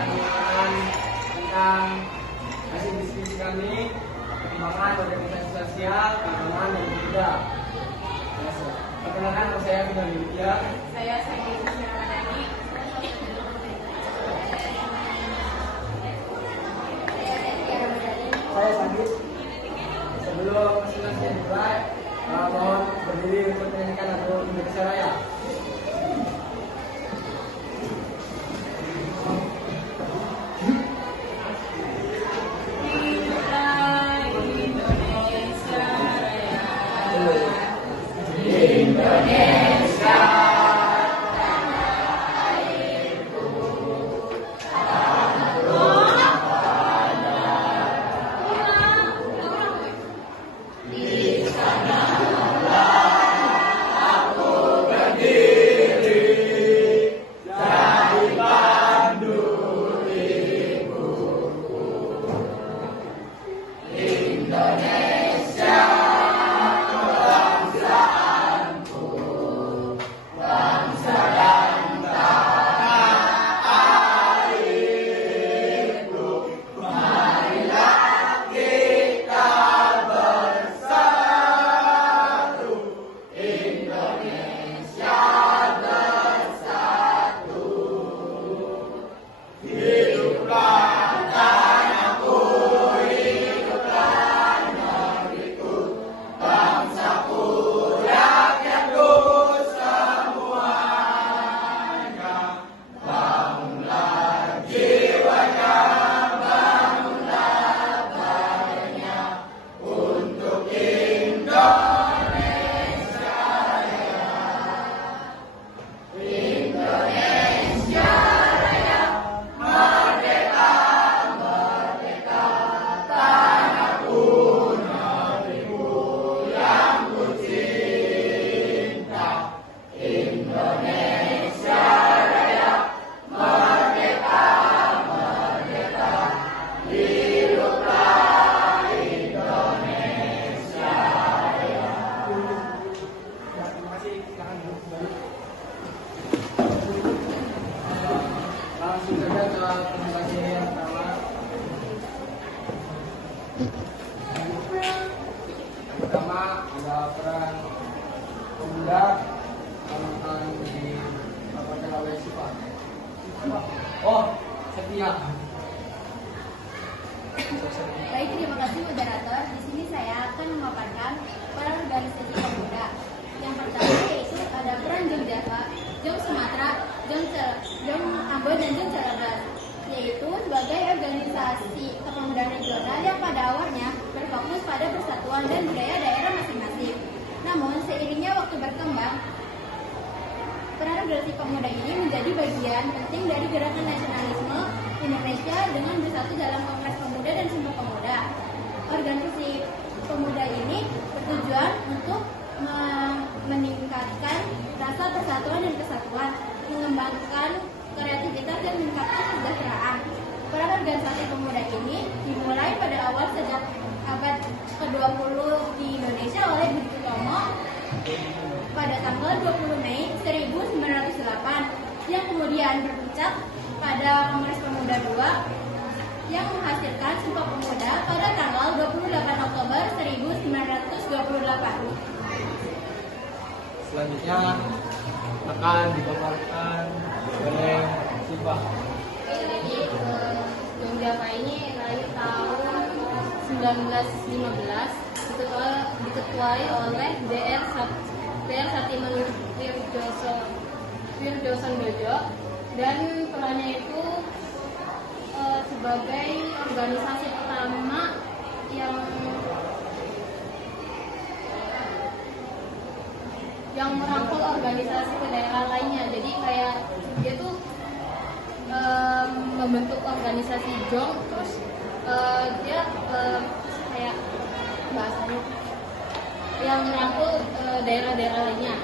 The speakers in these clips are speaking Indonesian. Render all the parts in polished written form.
pertanyaan tentang hasil diskusi kami, perkembangan organisasi sosial, keagamaan dan budaya. Perkenalkan, nama saya Bima Yudhya. Saya Sagi Ramadhani. Saya Sagi. Sebelum presentasi dimulai, mohon berdiri untuk menyanyikan lagu Indonesia Raya. Langsung saja ke presentasi yang pertama. Yang pertama ada peran pemuda dalam hal di lapangan oleh sifat. Oh, setia. Baik, terima kasih moderator. Di sini saya akan memaparkan peran organisasi pemuda. Yang pertama yaitu ada peran Jong Java, Jong Sumatera, Jong Ambon dan Jong Celebes, yaitu sebagai organisasi kepemudaan regional yang pada awalnya berfokus pada persatuan dan budaya daerah masing-masing. Namun seiringnya waktu berkembang, peran organisasi pemuda ini menjadi bagian penting dari gerakan nasionalisme Indonesia dengan bersatu dalam Kongres Pemuda dan Sumpah Pemuda. Organisasi pemuda ini bertujuan untuk meningkatkan rasa persatuan dan kesatuan, mengembangkan kreativitas dan meningkatkan kesejahteraan. Peran organisasi pemuda ini dimulai pada awal sejak abad ke-20 di Indonesia oleh Budi Utomo pada tanggal 20 Mei 1908 yang kemudian berpuncak pada Kongres Pemuda II yang menghasilkan Sumpah Pemuda pada tanggal 28 Oktober 1928. Selanjutnya akan dipaparkan oleh Siva. Jadi Jong Java ini lahir tahun 1915, diketuai oleh DR Satiman Wirjosodojo, dan perannya itu sebagai organisasi pertama yang merangkul organisasi ke daerah lainnya. Jadi kayak dia tuh membentuk organisasi Jong, terus dia kayak bahasanya yang merangkul daerah-daerah lainnya.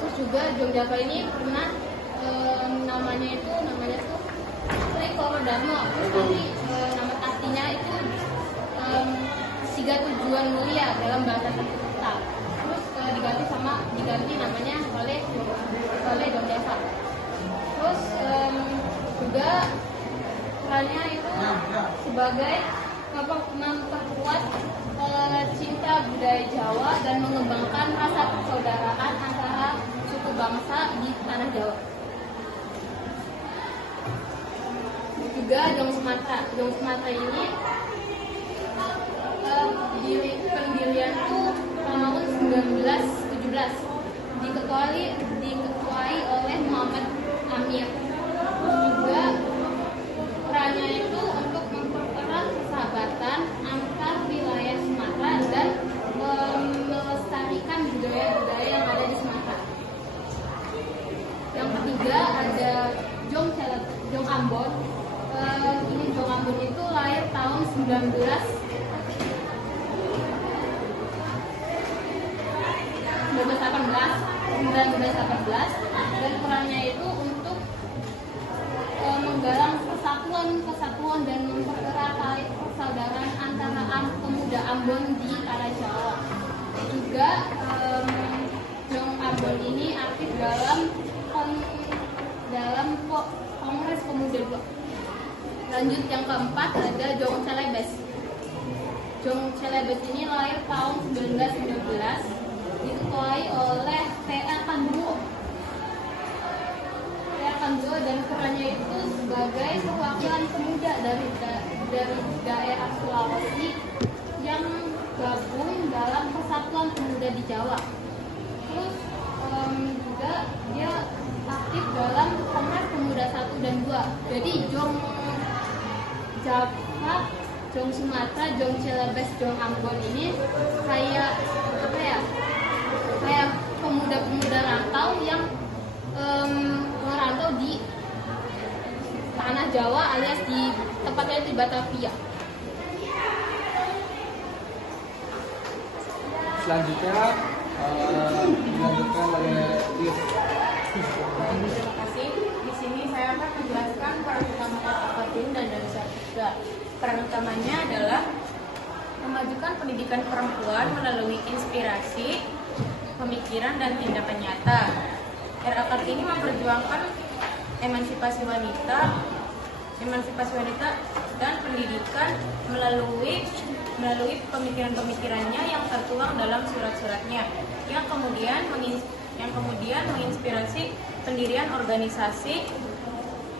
Terus juga Jong Java ini pernah namanya tuh Sri Korodamo. Terus nanti nama artinya itu tiga tujuan mulia dalam bahasa Sanskerta. Terus diganti namanya oleh Jong Java. Terus juga perannya itu sebagai memperkuat cinta budaya Jawa dan mengembangkan rasa persaudaraan antara suku bangsa di tanah Jawa. Juga Jong Sumatera ini pendirian itu tahun 1917 diketuai oleh Muhammad Amir. Juga perannya itu untuk mempererat persahabatan antar wilayah Sumatera dan melestarikan budaya-budaya yang ada di Sumatera. Yang ketiga ada Jong Ambon. Ini Jong Ambon itu lahir tahun 1918 dan perannya itu untuk menggalang kesatuan dan mempererat tali persaudaraan antara pemuda Ambon di tanah Jawa. Juga Jong Ambon ini aktif dalam Kongres Pemuda II. Lanjut yang keempat ada Jong Celebes. Jong Celebes ini lahir tahun 1919, diketuai oleh T.A. Kanduo dan perannya itu sebagai perwakilan pemuda dari daerah Sulawesi yang gabung dalam Persatuan Pemuda di Jawa. Terus juga dia aktif dalam Kongres Pemuda 1 dan 2. Jadi Jong Java, Jong Sumatera, Jong Celebes, Jong Ambon ini kayak pemuda-pemuda rantau yang merantau di tanah Jawa alias di tempatnya di Batavia. Selanjutnya dilanjutkan oleh Yus. Terima kasih. Di sini saya akan menjelaskan peran utama Kartini dan Sartika. Peran utamanya adalah memajukan pendidikan perempuan melalui inspirasi, pemikiran, dan tindakan nyata. R.A. Kartini memperjuangkan emansipasi wanita dan pendidikan melalui pemikiran-pemikirannya yang tertuang dalam surat-suratnya, yang kemudian menginspirasi pendirian organisasi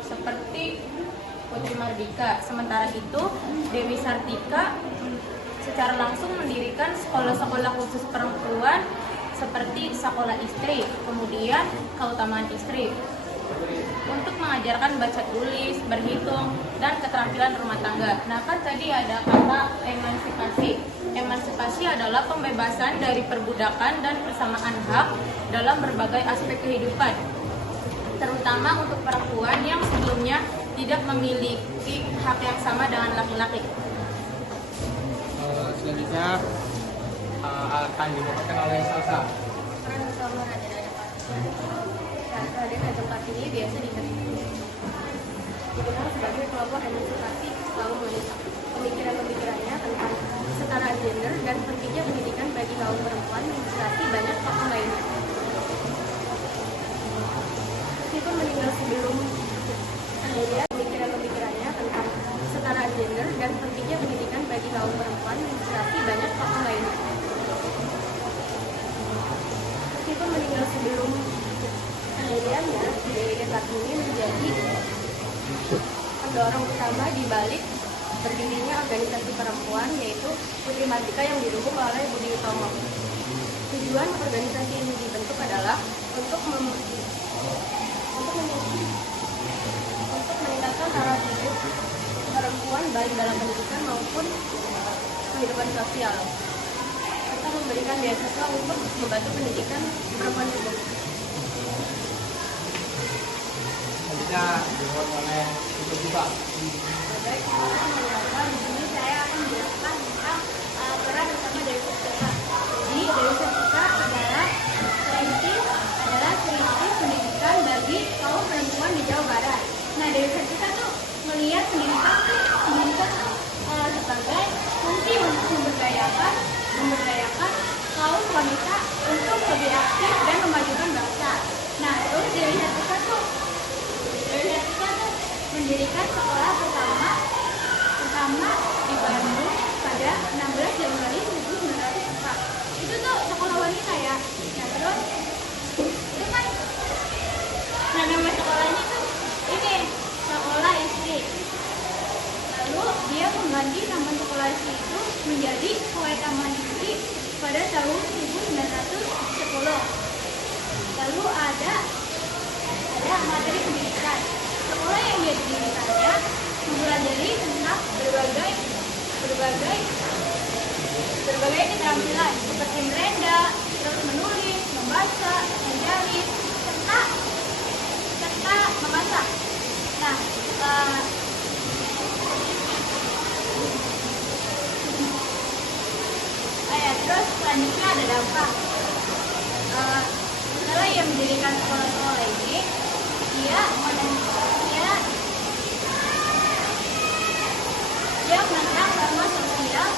seperti Putri Mardika. Sementara itu, Dewi Sartika secara langsung mendirikan sekolah-sekolah khusus perempuan seperti Sekolah Istri, kemudian Keutamaan Istri, untuk mengajarkan baca tulis, berhitung, dan keterampilan rumah tangga. Nah, kan tadi ada kata emansipasi. Emansipasi adalah pembebasan dari perbudakan dan persamaan hak dalam berbagai aspek kehidupan, terutama untuk perempuan yang sebelumnya tidak memiliki hak yang sama dengan laki-laki. Selanjutnya akan dibawakan oleh Salsa. Peran utama Raden Ajeng Kartini biasa dikenal sebagai kelompok emansipasi kaum wanita. Pemikiran-pemikirannya tentang setara gender dan pentingnya pendidikan bagi kaum perempuan menginspirasi banyak tokoh lainnya. Meskipun meninggal sebelum pemikiran-pemikirannya tentang setara gender dan pentingnya pendidikan bagi kaum perempuan menginspirasi banyak tokoh lainnya. Meskipun meninggal sebelum pendiriannya, Dewi Kartini menjadi pendorong utama di balik berdirinya organisasi perempuan, yaitu Putri Mardika yang didukung oleh Budi Utomo. Tujuan organisasi ini dibentuk adalah untuk meningkatkan taraf hidup perempuan baik dalam pendidikan maupun kehidupan sosial, serta memberikan beasiswa untuk membantu pendidikan perempuan itu. Selanjutnya dibawakan oleh Ibu Buka. Baik, di sini saya akan menjelaskan tentang peran utama dari Sartika. Jadi dari Sartika adalah krisis pendidikan bagi kaum perempuan di Jawa Barat. Nah, dari Sartika tuh melihat pendidikan sebagai kunci untuk memberdayakan kaum wanita untuk lebih aktif dan memajukan bangsa. Nah, terus dari Sartika tuh mendirikan sekolah pertama pertama di Bandung pada 16 Januari 1904. Itu tuh sekolah wanita ya. Nah terus itu kan nama sekolahnya tuh ini sekolah SD. Lalu dia mengganti nama sekolah SD itu menjadi Poeta Mandiri pada tahun 1910. Lalu ada materi pendidikan. Sekolah yang dia didirikannya mempelajari tentang berbagai keterampilan seperti merenda, terus menulis, membaca, menjahit, serta memasak. Nah, terus selanjutnya ada dampak. Setelah ia mendirikan sekolah-sekolah ini, dia menentang norma sosial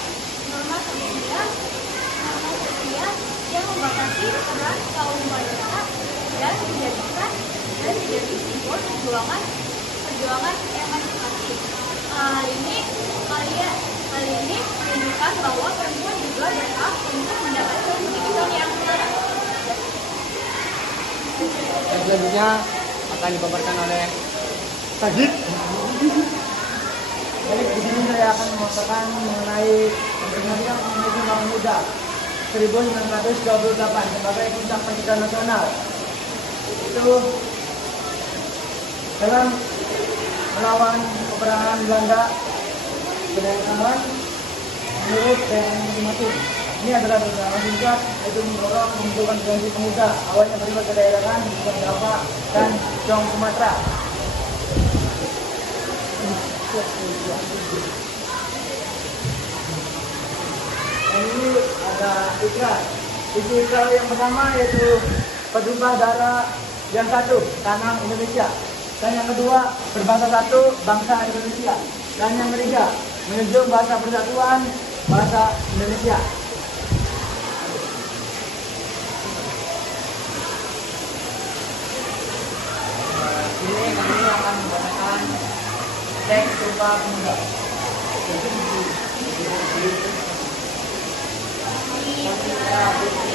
yang membatasi peran kaum wanita dan menjadi simbol perjuangan emansipasi. Kali ini menunjukkan bahwa perempuan juga berhak untuk mendapatkan pendidikan yang setara. Dan selanjutnya akan dipaparkan oleh Sajid. Jadi di sini saya akan memaparkan mengenai Undang-Undang Pembangunan Muda 1928 sebagai puncak pendidikan nasional. Itu dalam melawan peperangan Belanda berdasarkan menurut dan masing-masing. Ini adalah beberapa singkat yaitu mendorong pembentukan generasi pemuda awalnya berasal dari daerah Bukan Java dan Jong Sumatera. Dan ini ada ikrar. Isi ikrar yang pertama yaitu berjumlah darah yang satu, tanah Indonesia. Dan yang kedua, berbahasa satu, bangsa Indonesia. Dan yang ketiga, menunjuk bahasa persatuan, bahasa Indonesia. Ini kami akan membacakan teks Sumpah Pemuda.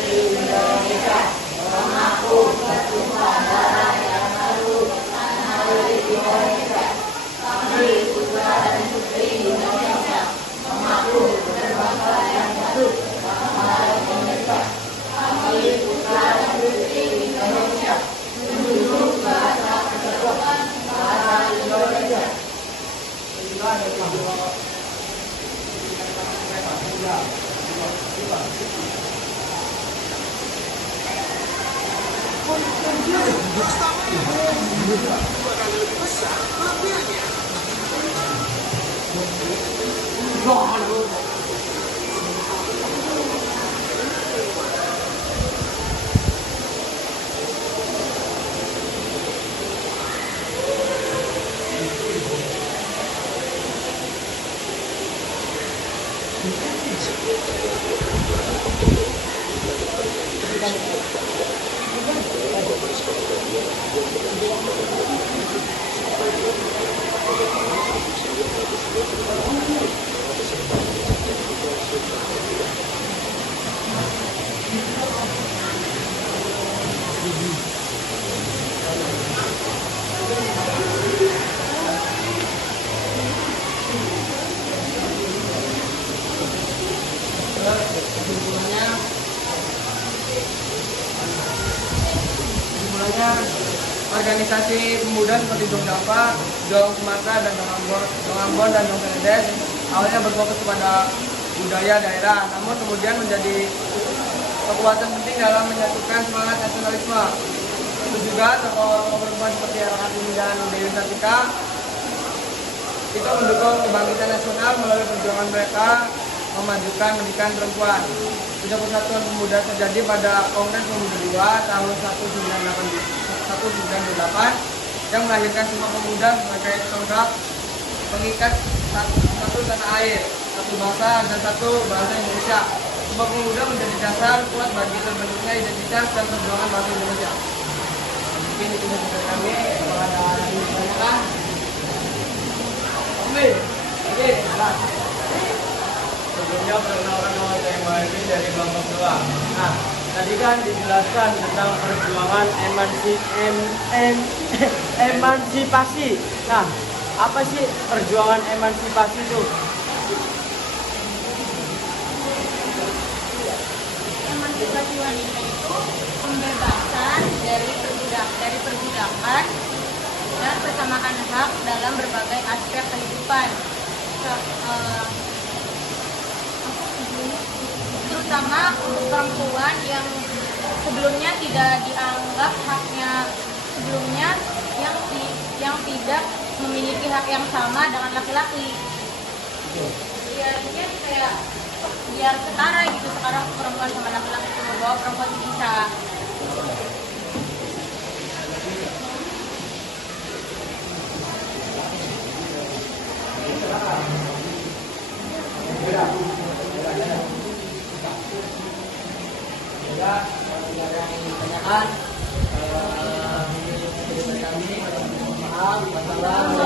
Indonesia, mengaku bersumpah darah yang satu, tanah air Indonesia. Kami putra dan putri Indonesia, mengaku berbangsa yang satu, tanah air Indonesia. Kami putra dan putri Indonesia, menunjuk bahasa persatuan, bahasa Indonesia. Kesimpulannya, organisasi pemuda seperti Jong Java, Jong Sumatera, dan Jong Ambon dan Jong Senedes awalnya berfokus kepada budaya daerah, namun kemudian menjadi kekuatan penting dalam menyatukan semangat nasionalisme. Itu juga tokoh perempuan seperti R. Kartini dan Dewi Sartika itu mendukung kebangkitan nasional melalui perjuangan mereka memajukan pendidikan perempuan. Puncak Persatuan Pemuda terjadi pada Kongres Pemuda II tahun 1928 yang melahirkan semua pemuda sebagai tonggak pengikat satu tanah air, satu bangsa dan satu bahasa Indonesia. Semua pemuda menjadi dasar kuat bagi terbentuknya identitas dan perjuangan bangsa Indonesia. Mungkin itu dari kami. Kalau ada yang ditanyakan, amin. Oke. Sebelumnya perkenalkan nama saya Mahdi dari kelompok 2. Nah, tadi kan dijelaskan tentang perjuangan emansipasi. Nah, apa sih perjuangan emansipasi itu? Emansipasi wanita itu pembebasan dari perbudakan dan persamaan hak dalam berbagai aspek kehidupan. Terutama untuk perempuan yang sebelumnya tidak dianggap haknya, sebelumnya yang tidak memiliki hak yang sama dengan laki-laki. Biarnya kayak biar setara gitu, sekarang perempuan sama laki-laki itu bahwa perempuan itu bisa. Tanyakan kami, maaf, wassalamualaikum.